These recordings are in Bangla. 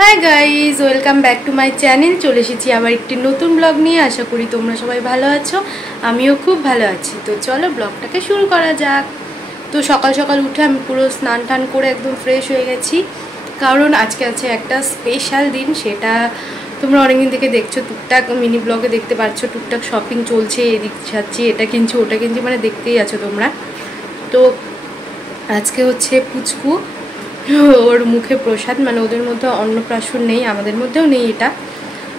Hi guys, welcome back to my channel. চলে এসেছি আবার একটি নতুন ব্লগ নিয়ে। আশা করি তোমরা সবাই ভালো আছো, আমিও খুব ভালো আছি। তো চলো ব্লগটাকে শুরু করা যাক। তো সকাল সকাল উঠে আমি পুরো স্নান টান করে একদম ফ্রেশ হয়ে গেছি, কারণ আজকে আছে একটা স্পেশাল দিন। সেটা তোমরা অনেকদিন থেকে দেখছো, টুকটাক মিনি ব্লগে দেখতে পাচ্ছ, টুকটাক শপিং চলছে, এদিক যাচ্ছি, এটা কিনছি ওটা কিনছি, মানে দেখতেই আছো তোমরা। তো আজকে হচ্ছে পুচকু, ওর মুখে প্রসাদ, মানে ওদের মধ্যে অন্নপ্রাশন নেই, আমাদের মধ্যেও নেই এটা।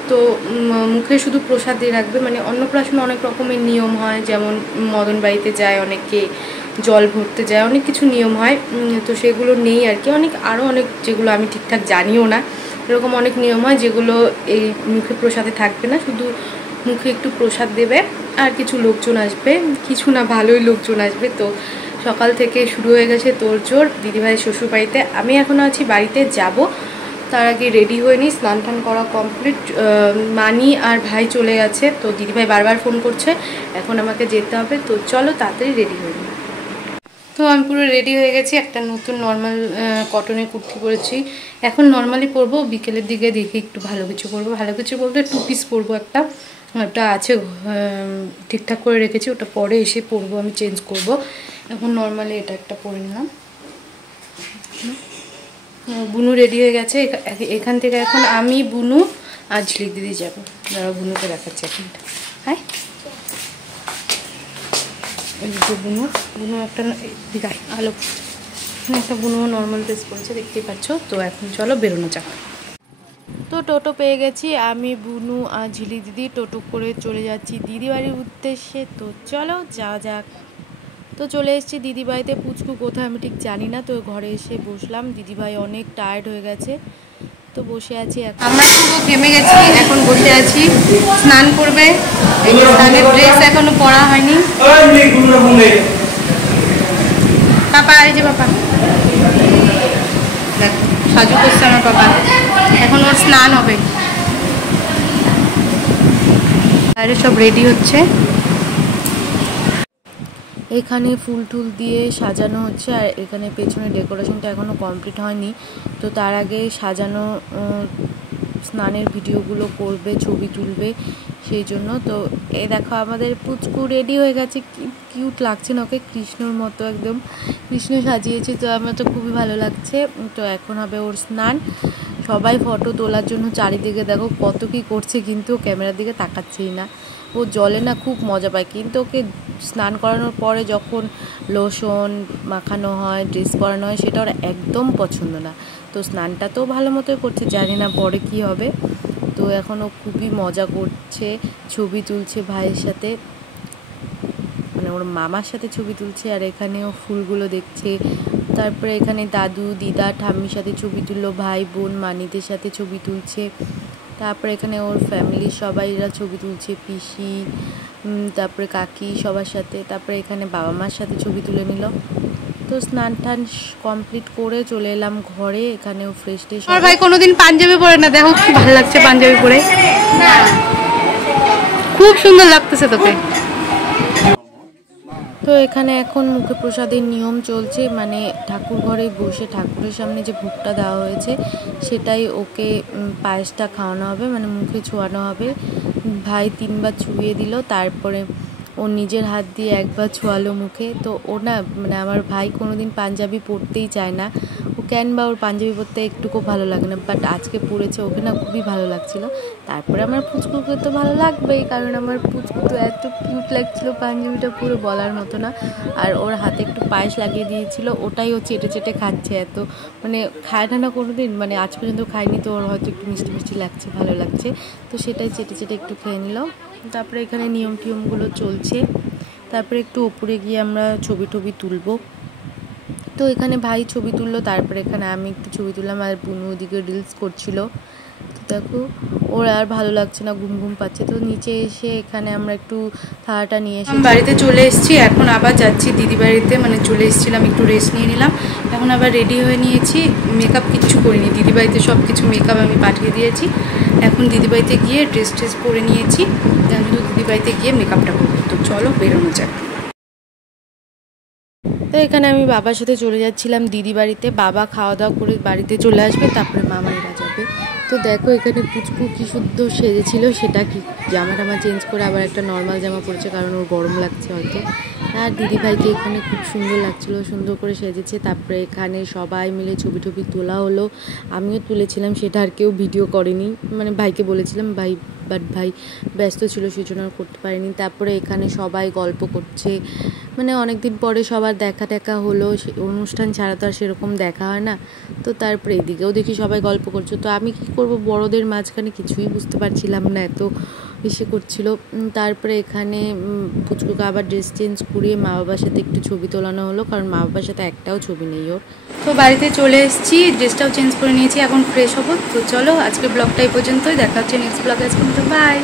তো মুখে শুধু প্রসাদ দিয়ে রাখবে। মানে অন্নপ্রাশন অনেক রকমের নিয়ম হয়, যেমন মদন বাড়িতে যায় অনেকে, জল ভরতে যায়, অনেক কিছু নিয়ম হয়। তো সেগুলো নেই আর কি, আরও অনেক যেগুলো আমি ঠিকঠাক জানিও না। এরকম অনেক নিয়ম হয় যেগুলো এই মুখে প্রসাদে থাকবে না, শুধু মুখে একটু প্রসাদ দেবে আর কিছু লোকজন আসবে, কিছু না ভালোই লোকজন আসবে। তো সকাল থেকে শুরু হয়ে গেছে তোড়জোড় দিদিভাইয়ের শ্বশুর বাড়িতে। আমি এখনও আছি, বাড়িতে যাব, তার আগে রেডি হয়ে নিই। স্নান টান করা কমপ্লিট, মানি আর ভাই চলে গেছে। তো দিদিভাই বারবার ফোন করছে, এখন আমাকে যেতে হবে। তো চলো তাড়াতাড়ি রেডি হয়ে নিই। তো আমি পুরো রেডি হয়ে গেছি, একটা নতুন নর্মাল কটনের কুর্তি পরেছি। এখন নর্মালি পরবো, বিকেলের দিকে দেখি একটু ভালো কিছু পরবো। ভালো কিছু বলতে 2 পিস পরবো, একটা আছে ঠিকঠাক করে রেখেছি, ওটা পরে এসে পরবো, আমি চেঞ্জ করব। এখন নর্মালি এটা একটা পরে নিলাম। বুনু রেডি হয়ে গেছে, এখান থেকে এখন আমি, বুনু আর ঝিলিক দিদি যাবো। যারা বুনুকে দেখাচ্ছে এখানটা। হ্যাঁ, ওই যে বুনু একটা গায়ে আলো, একটা বুনু নর্মাল ড্রেস পরেছে, দেখতেই পাচ্ছ। তো এখন চলো বেরোনো যাক। তো টোটো পেয়ে গেছি, আমি, বুনু আর ঝিলিক দিদি টোটো করে চলে যাচ্ছি দিদিবাড়ির উদ্দেশ্যে। তো চলো যাওয়া যাক। তো চলে এসেছি দিদিবাড়িতে। পুচকু কোথায় আমি ঠিক জানি না, তো ঘরে এসে বসলাম। দিদিভাই অনেক টায়ার্ড হয়ে গেছে, তো বসে আছি। আমরা পুরো ঘেমে গেছি, এখন বসে আছি। স্নান করবে, স্নানের ড্রেস এখনো পরা হয়নি। পাপা, এই যে পাপা দেখো সাজু করছে আমার পাপা, এখন ওর স্নান হবে। বাইরে সব রেডি হচ্ছে, এখানে ফুল টুল দিয়ে সাজানো হচ্ছে, আর এখানে পেছনে ডেকোরেশনটা এখনও কমপ্লিট হয়নি। তো তার আগে সাজানো স্নানের ভিডিওগুলো করবে, ছবি তুলবে, সেই জন্য। তো এই দেখো আমাদের পুচকু রেডি হয়ে গেছে, কিউট লাগছে না ওকে, কৃষ্ণর মতো একদম, কৃষ্ণ সাজিয়েছে। তো আমার তো খুবই ভালো লাগছে। তো এখন হবে ওর স্নান। সবাই ফটো তোলার জন্য চারিদিকে দেখো কত কী করছে, কিন্তু ক্যামেরার দিকে তাকাচ্ছেই না। ও জলে না খুব মজা পায়, কিন্তু ওকে স্নান করানোর পরে যখন লোশন মাখানো হয়, ড্রেস পরানো হয়, সেটা ওর একদম পছন্দ না। তো স্নানটা তো ভালো মতোই করছে, জানি না পরে কী হবে। তো এখন ও খুবই মজা করছে, ছবি তুলছে ভাইয়ের সাথে, মানে ওর মামার সাথে ছবি তুলছে। আর এখানেও ফুলগুলো দেখছে। তারপরে এখানে দাদু, দিদা, ঠাম্মির সাথে ছবি তুললো, ভাই বোন মানিদের সাথে ছবি তুলছে। তারপরে এখানে ওর ফ্যামিলির সবাইরা ছবি তুলছে, পিসি, তারপরে কাকি, সবার সাথে। তারপরে এখানে বাবা মার সাথে ছবি তুলে নিল। তো স্নান টান কমপ্লিট করে চলে এলাম ঘরে। এখানেও ফ্রেশ ট্রেশ। আমার ভাই কোনোদিন পাঞ্জাবি পরে না, দেখো কি ভালো লাগছে পাঞ্জাবি পরে, খুব সুন্দর লাগতেছে তোকে। তো এখানে এখন মুখে প্রসাদের নিয়ম চলছে, মানে ঠাকুর ঘরে বসে ঠাকুরের সামনে যে ভোগটা দেওয়া হয়েছে সেটাই ওকে পায়েসটা খাওয়ানো হবে, মানে মুখে ছোঁয়ানো হবে। ভাই 3 বার ছুঁয়ে দিল, তারপরে ও নিজের হাত দিয়ে একবার ছোঁয়ালো মুখে। তো ও না, মানে আমার ভাই কোনোদিন পাঞ্জাবি পরতেই চায় না, ও কেন বা ওর পাঞ্জাবি পরতে একটুকু ভালো লাগে না, বাট আজকে পরেছে, ওকে না খুবই ভালো লাগছিল। তারপরে আমার পুচকুকে তো ভালো লাগবেই, কারণ আমার পুচকু তো এত কিউট লাগছিলো পাঞ্জাবিটা, পুরো বলার মতো না। আর ওর হাতে একটু পায়েস লাগিয়ে দিয়েছিল, ওটাই ও চেটে চেটে খাচ্ছে। এত মানে খায় না কোনো দিন, মানে আজ পর্যন্ত খায়নি, তো ওর হয়তো একটু মিষ্টি মিষ্টি লাগছে, ভালো লাগছে। তো সেটাই চেটে চেটে একটু খেয়ে নিল। তারপরে এখানে নিয়ম টিয়মগুলো চলছে। তারপরে একটু ওপরে গিয়ে আমরা ছবি টবি তুলবো। তো এখানে ভাই ছবি তুললো, তারপরে এখানে আমি একটু ছবি তুললাম, আর বুনু ওদিকে রিলস করছিল। তো দেখো ওর আর ভালো লাগছে না, ঘুম ঘুম পাচ্ছে। তো নিচে এসে এখানে আমরা একটু থালাটা নিয়ে এসে বাড়িতে চলে এসেছি। এখন আবার যাচ্ছি দিদি বাড়িতে, মানে চলে এসেছিলাম, একটু রেস্ট নিয়ে নিলাম। এখন আবার রেডি হয়ে নিয়েছি, মেকআপ কিচ্ছু করিনি, দিদি বাড়িতে সব কিছু মেকআপ আমি পাঠিয়ে দিয়েছি। এখন দিদি বাড়িতে গিয়ে ড্রেস ট্রেস পরে নিয়েছি, শুধু দিদি বাড়িতে গিয়ে মেকআপটা করবো। তো চলো বেরোনো যাক। তো এখানে আমি বাবার সাথে চলে যাচ্ছিলাম দিদি বাড়িতে। বাবা খাওয়া দাওয়া করে বাড়িতে চলে আসবে, তারপরে মামাইরা যাবে। আসবে। তো দেখো এখানে পুচকু কি শুদ্ধ সেজেছিল, সেটা কি জামা টামা চেঞ্জ করে আবার একটা নর্মাল জামা পরেছে, কারণ ওর গরম লাগছে হয়তো। আর দিদিভাইকে এখানে খুব সুন্দর লাগছিল, সুন্দর করে সেজেছে। তারপরে এখানে সবাই মিলে ছবি টবি তোলা হলো, আমিও তুলেছিলাম, সেটা আর কেউ ভিডিও করেনি, মানে ভাইকে বলেছিলাম বাট ভাই ব্যস্ত ছিল সেই জন্য আর করতে পারিনি। তারপরে এখানে সবাই গল্প করছে, মানে অনেক দিন পরে সবার দেখা হলো, অনুষ্ঠান ছাড়া তো আর সেরকম দেখা হয় না। তো তারপরে এদিকেও দেখি সবাই গল্প করছে, তো আমি কি করব বড়দের মাঝখানে কিছুই বুঝতে পারছিলাম না, এত ইসে করছিল। তারপরে এখানে পুচকুকে আবার ড্রেস চেঞ্জ করিয়ে মা বাবার সাথে একটু ছবি তোলানো হলো, কারণ মা বাবার সাথে একটাও ছবি নেই ওর। তো বাড়িতে চলে এসেছি, ড্রেসটাও চেঞ্জ করে নিয়েছি, এখন ফ্রেশ হবো। তো চলো আজকে ব্লগটা এই পর্যন্তই, দেখা হচ্ছে নেক্সট ব্লগে। আজকে বাই।